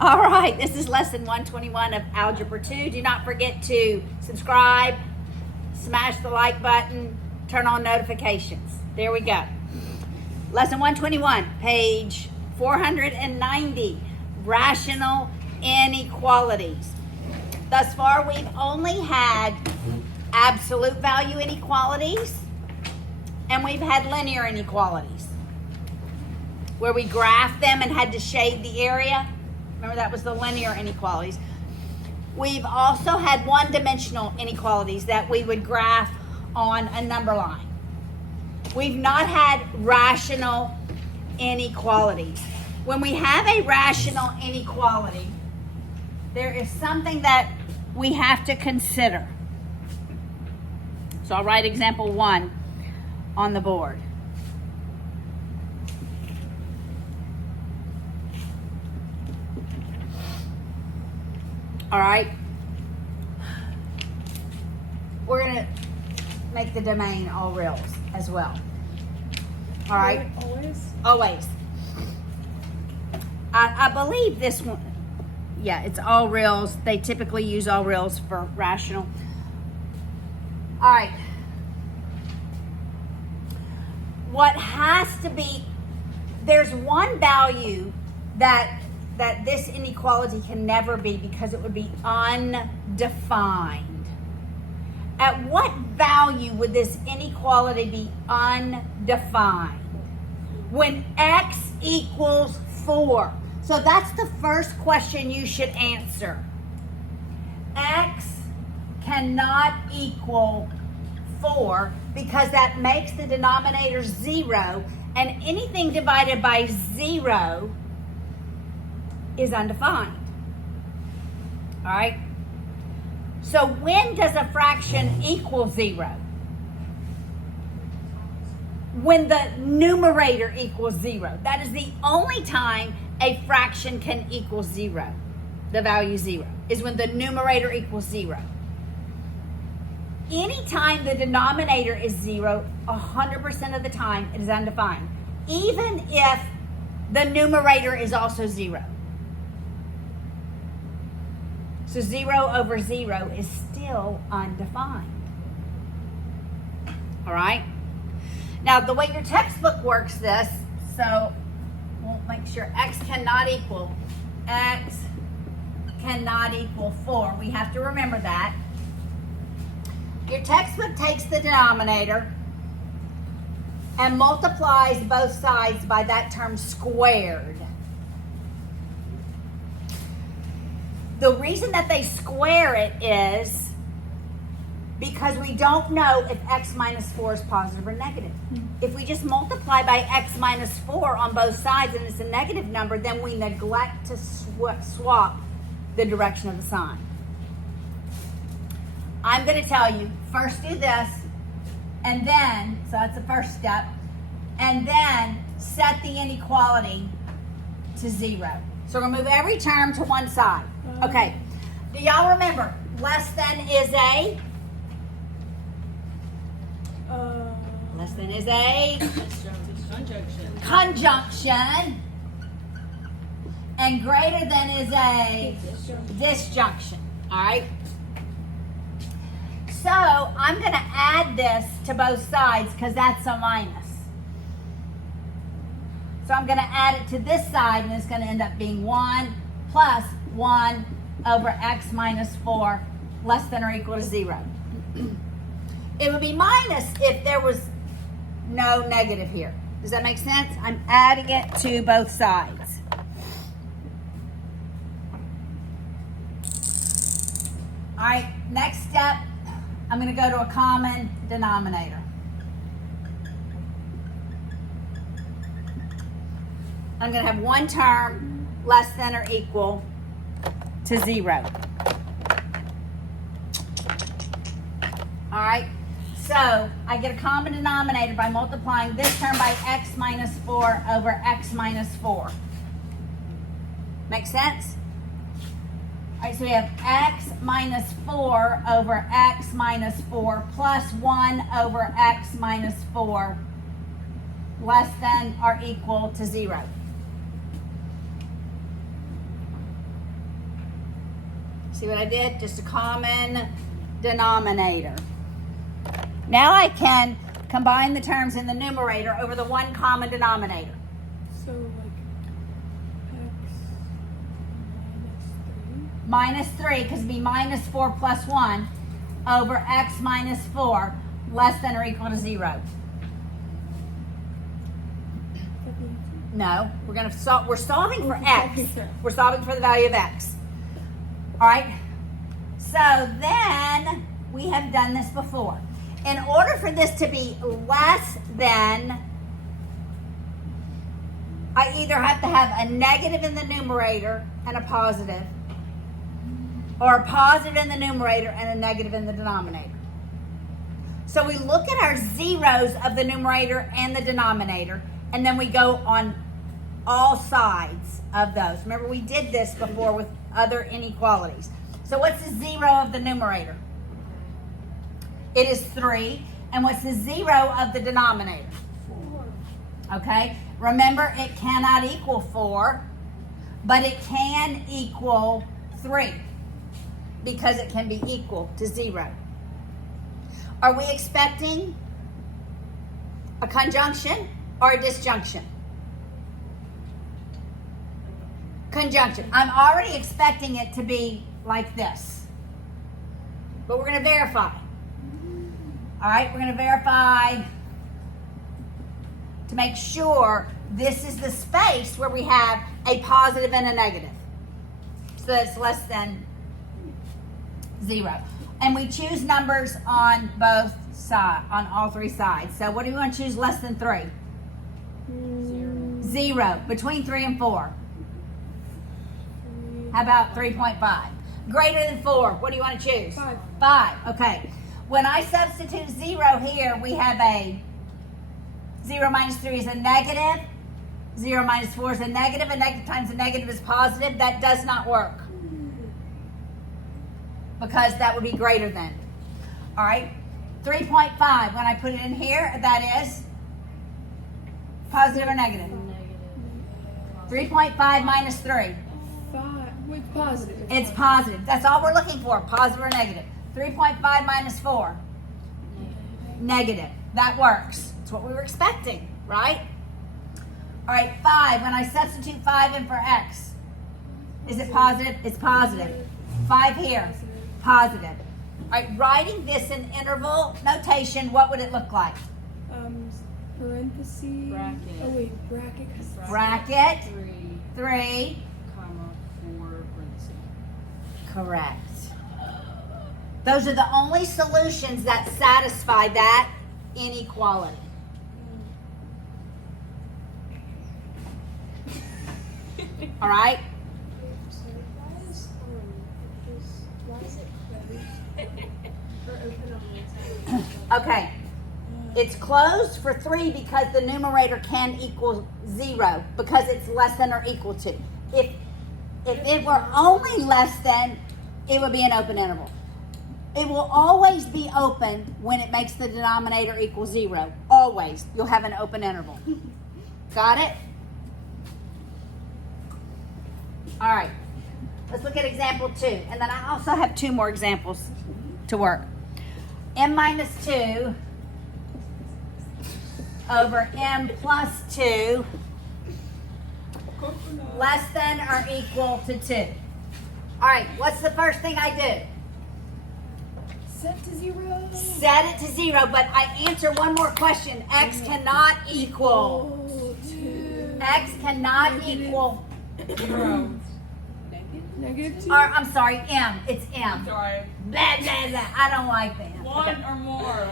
All right, this is lesson 121 of Algebra 2. Do not forget to subscribe, smash the like button, turn on notifications. There we go. Lesson 121, page 490, rational inequalities. Thus far, we've only had absolute value inequalities, and we've had linear inequalities, where we graphed them and had to shade the area. Remember, that was the linear inequalities. We've also had one-dimensional inequalities that we would graph on a number line. We've not had rational inequalities. When we have a rational inequality, there is something that we have to consider. So I'll write example 1 on the board. All right. We're going to make the domain all reals as well. All right. Always? Always. I believe this one, yeah, it's all reals. They typically use all reals for rational. All right. What has to be, there's one value that this inequality can never be, because it would be undefined. At what value would this inequality be undefined? When x equals 4. So that's the first question you should answer. X cannot equal 4 because that makes the denominator 0, and anything divided by 0 is undefined. All right? So when does a fraction equal 0? When the numerator equals 0. That is the only time a fraction can equal 0. The value 0 is when the numerator equals 0. Anytime the denominator is 0, 100% of the time it is undefined, even if the numerator is also 0. So 0 over 0 is still undefined. All right? Now, the way your textbook works this, so we'll make sure x cannot equal 4. We have to remember that. Your textbook takes the denominator and multiplies both sides by that term squared. The reason that they square it is because we don't know if x minus 4 is positive or negative. If we just multiply by x minus 4 on both sides and it's a negative number, then we neglect to swap the direction of the sign. I'm going to tell you, first do this, and then, so that's the first step, and then set the inequality to 0. So we're going to move every term to one side. Okay. Do y'all remember, less than is a? Less than is a? Conjunction. And greater than is a? Disjunction. All right? So I'm going to add this to both sides because that's a minus. So I'm going to add it to this side, and it's going to end up being 1 plus 1 over x minus 4 less than or equal to 0. It would be minus if there was no negative here. Does that make sense? I'm adding it to both sides. All right, next step, I'm going to go to a common denominator. I'm going to have one term less than or equal to 0. All right, so I get a common denominator by multiplying this term by x minus 4 over x minus 4. Make sense? All right, so we have x minus 4 over x minus 4 plus 1 over x minus 4 less than or equal to 0. See what I did? Just a common denominator. Now I can combine the terms in the numerator over the one common denominator. So like x Minus 3, because it'd be minus 4 plus 1 over x minus 4 less than or equal to 0. No, we're solving for x. We're solving for the value of x. All right. So then we have done this before. In order for this to be less than, I either have to have a negative in the numerator and a positive, or a positive in the numerator and a negative in the denominator. So we look at our zeros of the numerator and the denominator, and then we go on all sides of those. Remember, we did this before with other inequalities. So what's the 0 of the numerator? It is 3. And what's the 0 of the denominator? 4. Okay? Remember, it cannot equal 4, but it can equal 3 because it can be equal to 0. Are we expecting a conjunction or a disjunction? Conjunction. I'm already expecting it to be like this. But we're going to verify. All right, we're going to verify to make sure this is the space where we have a positive and a negative. So that it's less than 0. And we choose numbers on both sides, on all three sides. So what do we want to choose less than 3? 0. Between 3 and 4. How about 3.5? Greater than 4, what do you want to choose? 5. 5, okay. When I substitute 0 here, we have a 0 minus 3 is a negative. 0 minus 4 is a negative. A negative times a negative is positive. That does not work. Because that would be greater than. All right. 3.5, when I put it in here, that is positive or negative? Negative. 3.5 minus 3. 5 with positive. It's positive. That's all we're looking for, positive or negative. 3.5 minus 4. Negative. That works. That's what we were expecting, right? All right, 5. When I substitute 5 in for x, is it positive? It's positive. 5 here, positive. All right, writing this in interval notation, what would it look like? Parentheses. Bracket. Oh wait, bracket. Bracket. 3. Comma, 4, parentheses. Correct. Those are the only solutions that satisfy that inequality. All right? So why is it closed? Or open on one side? Okay. It's closed for 3 because the numerator can equal 0 because it's less than or equal to. If it were only less than, it would be an open interval. It will always be open when it makes the denominator equal 0. Always. You'll have an open interval. Got it? All right. Let's look at example 2. And then I also have 2 more examples to work. M minus 2 over m plus 2 less than or equal to 2. All right. What's the first thing I do? Set to 0. Set it to 0, but I answer one more question. X cannot equal. X cannot equal. Negative 2. Or, I'm sorry, M. It's M. Sorry. Blah, blah, blah. I don't like that. One or more.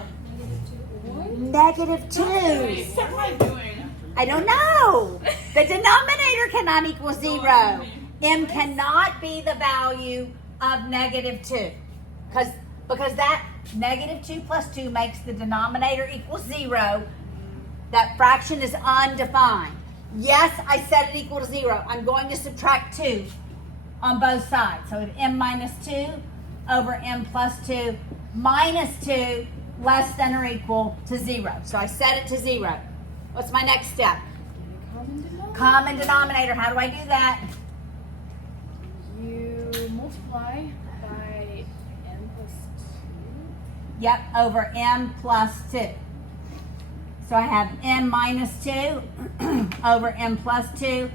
Negative 2. Wait, what am I doing? I don't know. The denominator cannot equal 0. M cannot be the value of negative 2. Because that negative 2 plus 2 makes the denominator equal 0. That fraction is undefined. Yes, I set it equal to 0. I'm going to subtract 2 on both sides. So we have m minus 2 over m plus 2 minus 2 less than or equal to 0. So I set it to 0. What's my next step? Common denominator. How do I do that? You multiply Yep, over m plus 2. So I have m minus 2 over m plus 2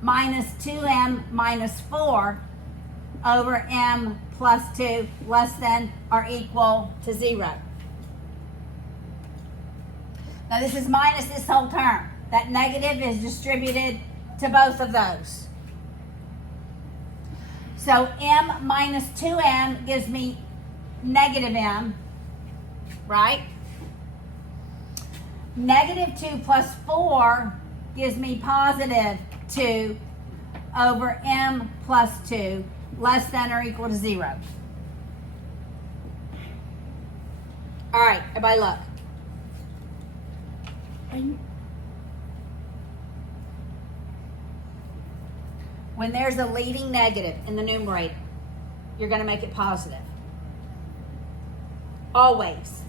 minus 2m minus 4 over m plus 2 less than or equal to 0. Now this is minus this whole term. That negative is distributed to both of those. So m minus 2m gives me negative m, right? Negative 2 plus 4 gives me positive 2 over m plus 2 less than or equal to 0. All right, everybody look. When there's a leading negative in the numerator, you're going to make it positive. Always.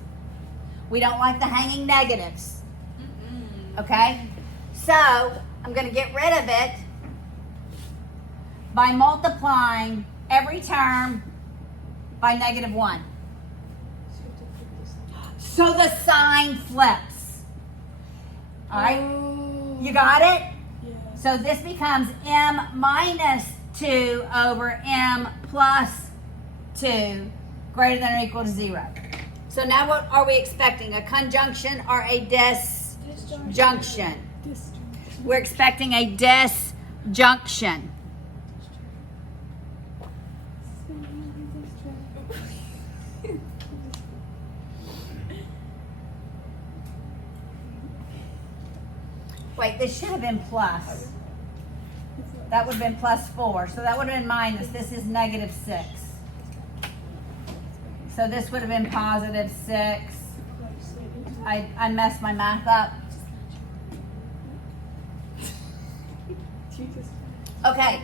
We don't like the hanging negatives. Okay? So, I'm going to get rid of it by multiplying every term by negative 1. So the sign flips. All right? You got it? Yeah. So this becomes m minus 2 over m plus 2 greater than or equal to 0. So now what are we expecting? A conjunction or a disjunction? We're expecting a disjunction. Wait, this should have been plus. That would have been plus 4. So that would have been minus. This is negative 6. So this would have been positive 6. I messed my math up. Okay.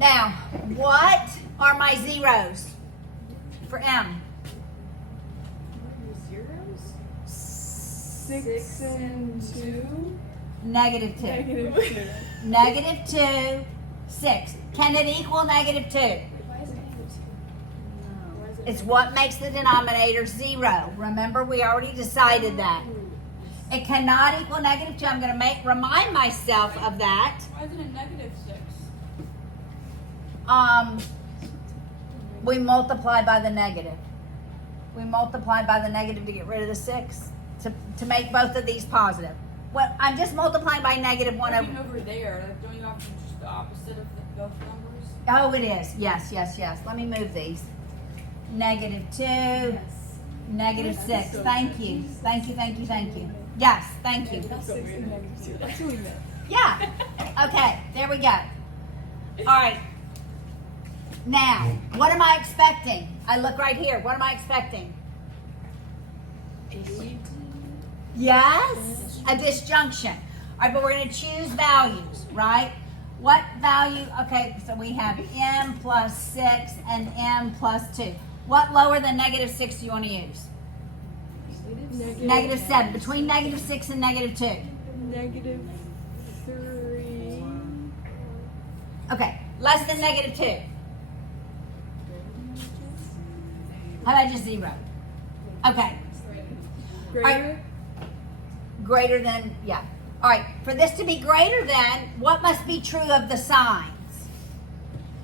Now, what are my zeros for m? Zeros? 6 and 2. Negative 2. Negative 2. Negative 2, 6. Can it equal negative 2? Why is it negative 2? Why is it It's what makes the denominator 0. Remember, we already decided that. It cannot equal negative 2. I'm going to remind myself of that. Why is it a negative 6? We multiply by the negative. We multiply by the negative to get rid of the 6 to make both of these positive. Well, I'm just multiplying by negative 1 I over. mean, over there, like, don't you have to just the opposite of both numbers? Oh, it is. Yes, yes, yes. Let me move these. Negative 2, negative 6. Thank you. Thank you, thank you, thank you. Yes, thank you. 6 and negative 2. That's what we meant. Yeah. Okay, there we go. All right. Now, what am I expecting? I look right here. What am I expecting? Yes, a disjunction. All right, but we're going to choose values, right? What value? Okay, so we have m plus 6 and m plus 2. What lower than negative 6 do you want to use? Negative 7. Between negative 6 and negative 2. Negative 3. Okay, less than negative 2. How about just 0? Okay. Greater? Greater than, yeah. All right, for this to be greater than, what must be true of the signs?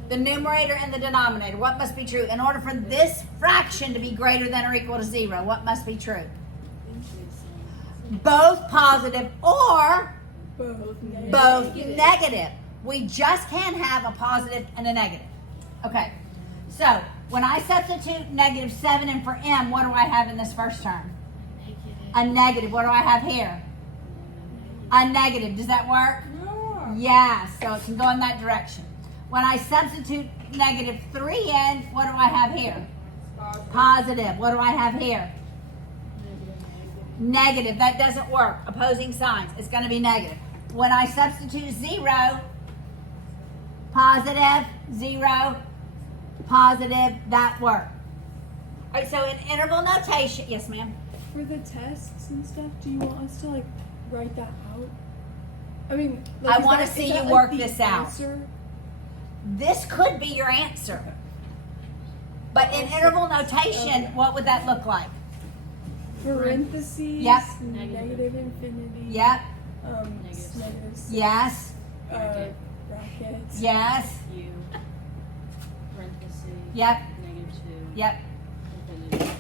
The numerator and the denominator, what must be true? In order for this fraction to be greater than or equal to 0, what must be true? Both positive or both negative. We just can't have a positive and a negative. Okay, so when I substitute negative 7 in for m, what do I have in this first term? A negative. What do I have here? A negative. Does that work? No. Yeah, so it can go in that direction. When I substitute negative 3 in, what do I have here? Positive. What do I have here? Negative. That doesn't work. Opposing signs. It's going to be negative. When I substitute 0, positive, 0, positive, that works. All right, so in interval notation, yes, ma'am. For the tests and stuff, do you want us to like write that out? I mean, like, I is wanna that- see is you that, like, work the this out. answer? This could be your answer. But in interval notation, what would that look like? Parentheses. Yep. Negative infinity. Yep. Negative 6. Yes. Brackets. Yes. U. Parenthesis. Yep. Negative 2. Yep. Infinity.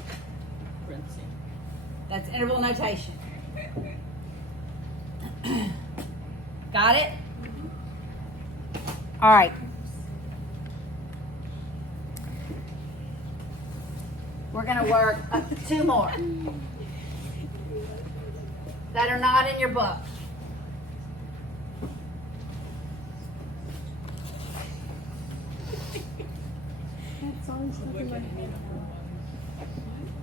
Parenthesis. That's interval notation. Got it? All right. We're going to work 2 more that are not in your book. That song's stuck in my head.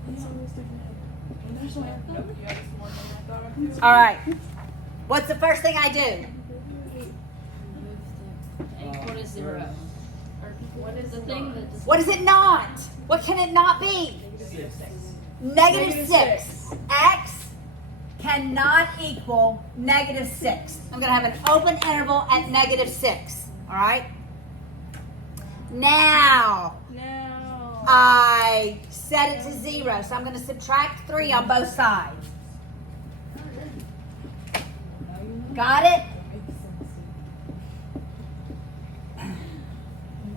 That song is stuck in my head. Nope, you have some more than I thought of too. All right. What's the first thing I do? Equal to 0. Or what is the thing that does What is it not? What can it not be? Negative 6. X cannot equal negative 6. I'm going to have an open interval at negative 6. All right? Now, I set it to 0. So I'm going to subtract 3 on both sides. Got it?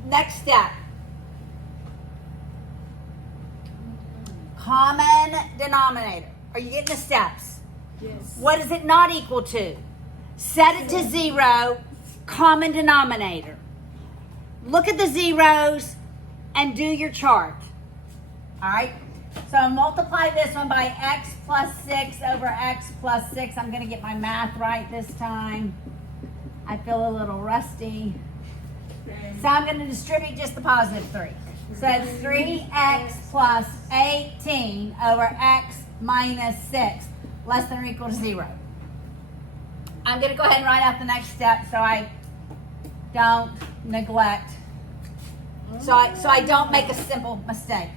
Next step. Common denominator. Are you getting the steps? Yes. What is it not equal to? Set it to 0, common denominator. Look at the zeros and do your chart. All right? So multiply this one by x plus 6 over x plus 6. I'm going to get my math right this time. I feel a little rusty. So I'm going to distribute just the positive 3. So it's 3x plus 18 over x minus 6 less than or equal to 0. I'm going to go ahead and write out the next step so I don't neglect. So I don't make a simple mistake.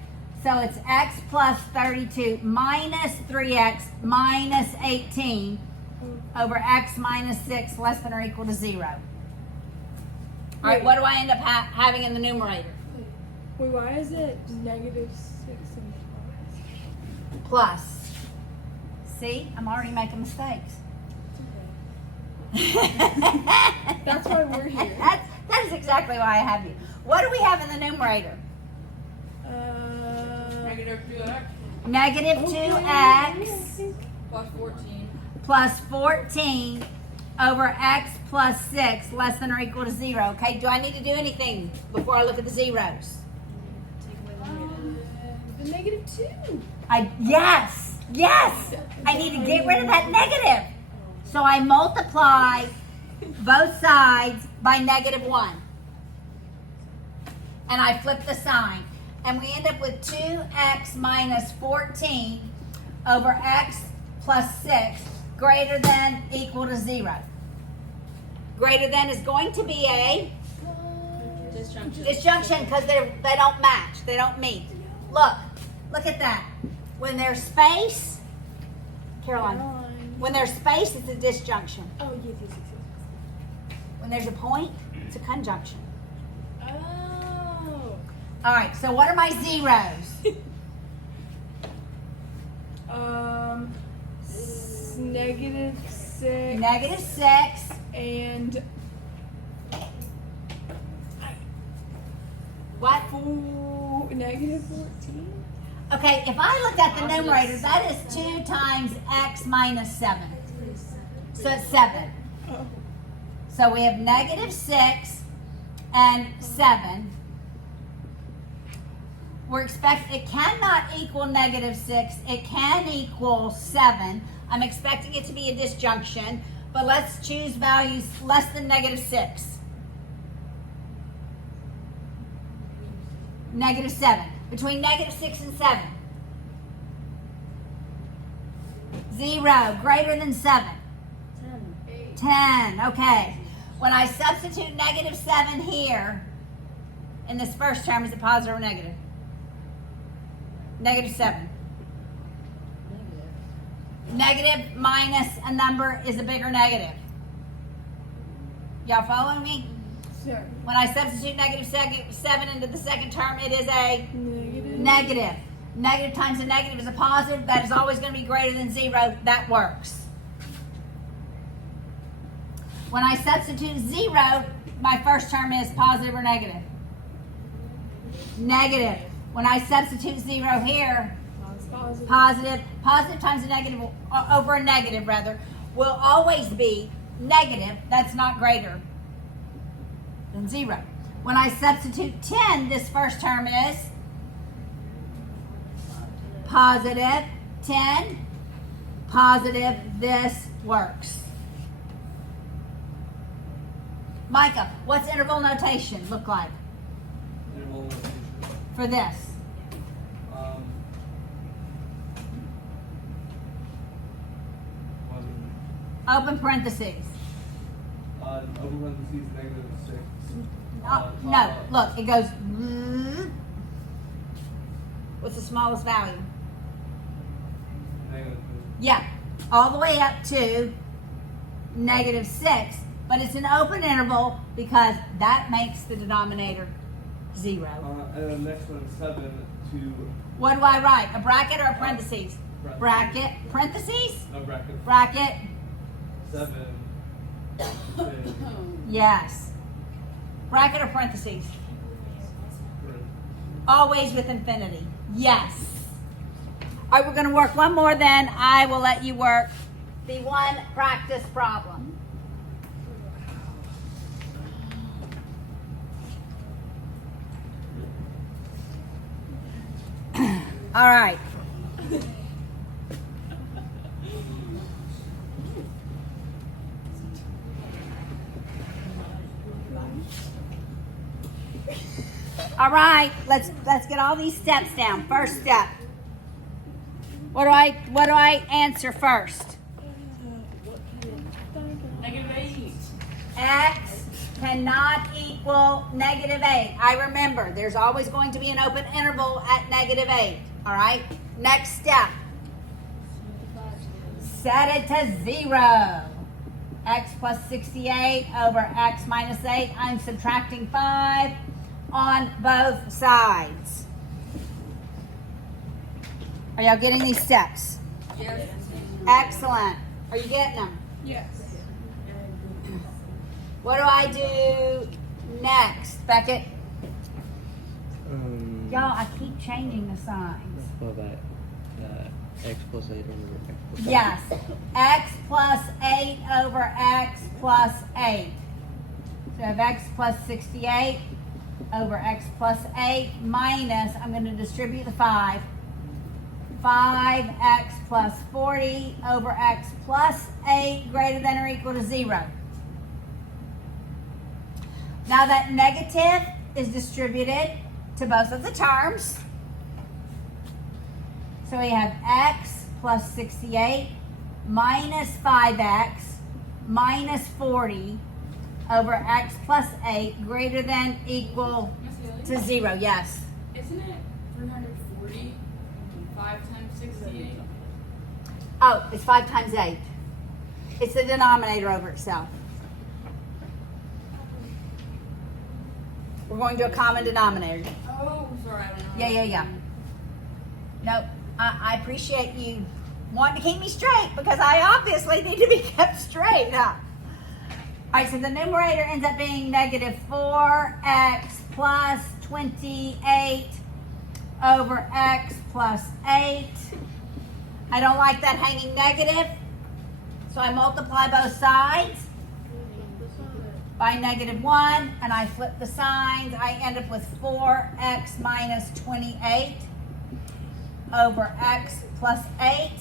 So it's x plus 32 minus 3x minus 18 over x minus 6 less than or equal to 0. All right, what do I end up having in the numerator? Wait, why is it negative 6 and Plus. See, I'm already making mistakes. That's why we're here. That is exactly why I have you. What do we have in the numerator? Negative 2x Negative 2x plus 14. plus 14 over x plus 6 less than or equal to 0. Okay, do I need to do anything before I look at the zeros? The negative 2. Yes. I need to get rid of that negative. So I multiply both sides by negative 1. And I flip the sign. And we end up with 2x minus 14 over x plus 6 greater than equal to 0. Greater than is going to be a disjunction because they don't match. They don't meet. Look at that. When there's space, Caroline, when there's space, it's a disjunction. Oh, yes. When there's a point, it's a conjunction. Oh. All right, so what are my zeros? Negative 6. Negative 6. And What? negative 14. Okay, if I look at the numerator, that is 2 times x minus 7. So it's 7. Oh. So we have negative 6 and 7. It cannot equal negative 6. It can equal 7. I'm expecting it to be a disjunction, but let's choose values less than negative 6. Negative 7. Between negative 6 and 7. 0. Greater than 7. 10. Okay. When I substitute negative 7 here, in this first term, is it positive or negative? Negative 7. Negative minus a number is a bigger negative. Y'all following me? Yeah. When I substitute negative 7 into the second term, it is a Negative. negative. Negative times a negative is a positive. That is always going to be greater than 0. That works. When I substitute 0, my first term is positive or negative? Negative. When I substitute 0 here, Positive. positive times a negative, over a negative rather, will always be negative. That's not greater than 0. When I substitute 10, this first term is positive 10, positive, this works. Micah, what's interval notation look like Interval notation. for this? Open parentheses. Open parentheses, -6. No, look, it goes. What's the smallest value? -2. Yeah, all the way up to -6, but it's an open interval because that makes the denominator 0. And the next one, 7 to What do I write? A bracket or a parentheses? Bracket, parentheses? no bracket. Bracket, 7 to yes. Bracket or parentheses? 3. Always with infinity. Yes. All right, we're going to work one more, then I will let you work the one practice problem. All right. All right, let's get all these steps down. First step. What do I answer first? -8. X cannot equal -8. I remember there's always going to be an open interval at -8. All right. Next step. Set it to 0. X plus 68 over X minus 8. I'm subtracting 5 on both sides. Are y'all getting these steps? Yes. Excellent. Are you getting them? Yes. What do I do next, Beckett? Y'all, I keep changing the signs. What about x plus 8 over x plus 8? Yes. X plus 8 over X plus 8. So I have X plus 68 over X plus 8 minus, I'm going to distribute the 5. 5X plus 40 over X plus 8 greater than or equal to 0. Now that negative is distributed to both of the terms. So we have X plus 68 minus 5X minus 40 over X plus 8 greater than equal Miss to Haley, 0. Yes. isn't it 340? 5 times 68? Oh, it's 5 times 8. It's the denominator over itself. We're going to a common denominator. Oh, sorry, I don't know. Yeah. Nope. I appreciate you wanting to keep me straight because I obviously need to be kept straight. Huh? All right, so the numerator ends up being negative 4x plus 28 over x plus 8. I don't like that hanging negative, so I multiply both sides by -1, and I flip the signs. I end up with 4x minus 28 over x plus 8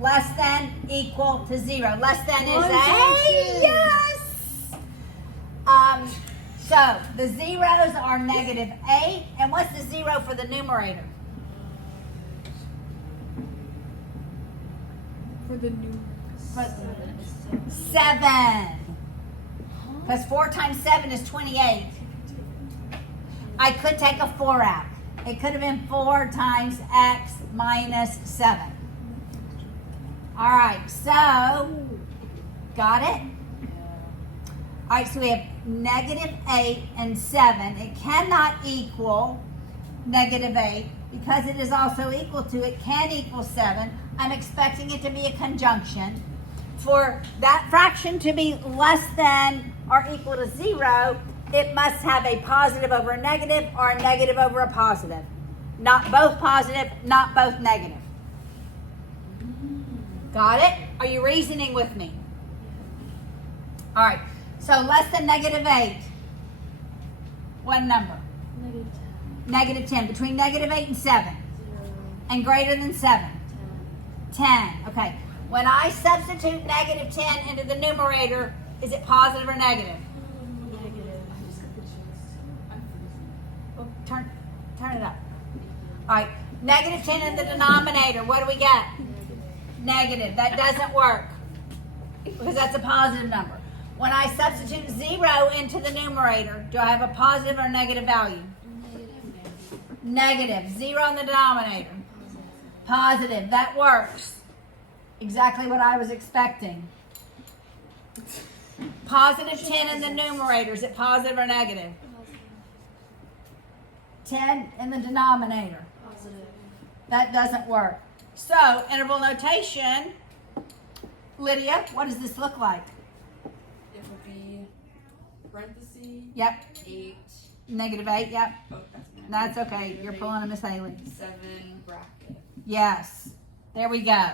less than equal to 0. Less than is a yes. So the zeros are -8, and what's the 0 for the numerator? For the new. 7. Because 4 times 7 is 28. I could take a 4 out. It could have been 4 times x minus 7. All right, so, got it? All right, so we have -8 and 7. It cannot equal -8 because it is also equal to, it can equal 7. I'm expecting it to be a conjunction. For that fraction to be less than or equal to 0, it must have a positive over a negative or a negative over a positive. Not both positive, not both negative. Got it? Are you reasoning with me? All right, so less than -8. What number? -10. Between -8 and 7. And greater than 7. 10. Okay. When I substitute -10 into the numerator, is it positive or negative? Oh, turn it up. All right. -10 in the denominator. What do we get? Negative. That doesn't work because that's a positive number. When I substitute 0 into the numerator, do I have a positive or negative value? Negative. 0 in the denominator. Positive. That works. Exactly what I was expecting. Positive 10 in the numerator. Is it positive or negative? 10 in the denominator. That doesn't work. So, interval notation. Lydia, what does this look like? It would be parentheses. Yep. 8. -8, yep. Oh, that's mine. That's okay. You're pulling a Miss Haley. 7 bracket. Yes. There we go.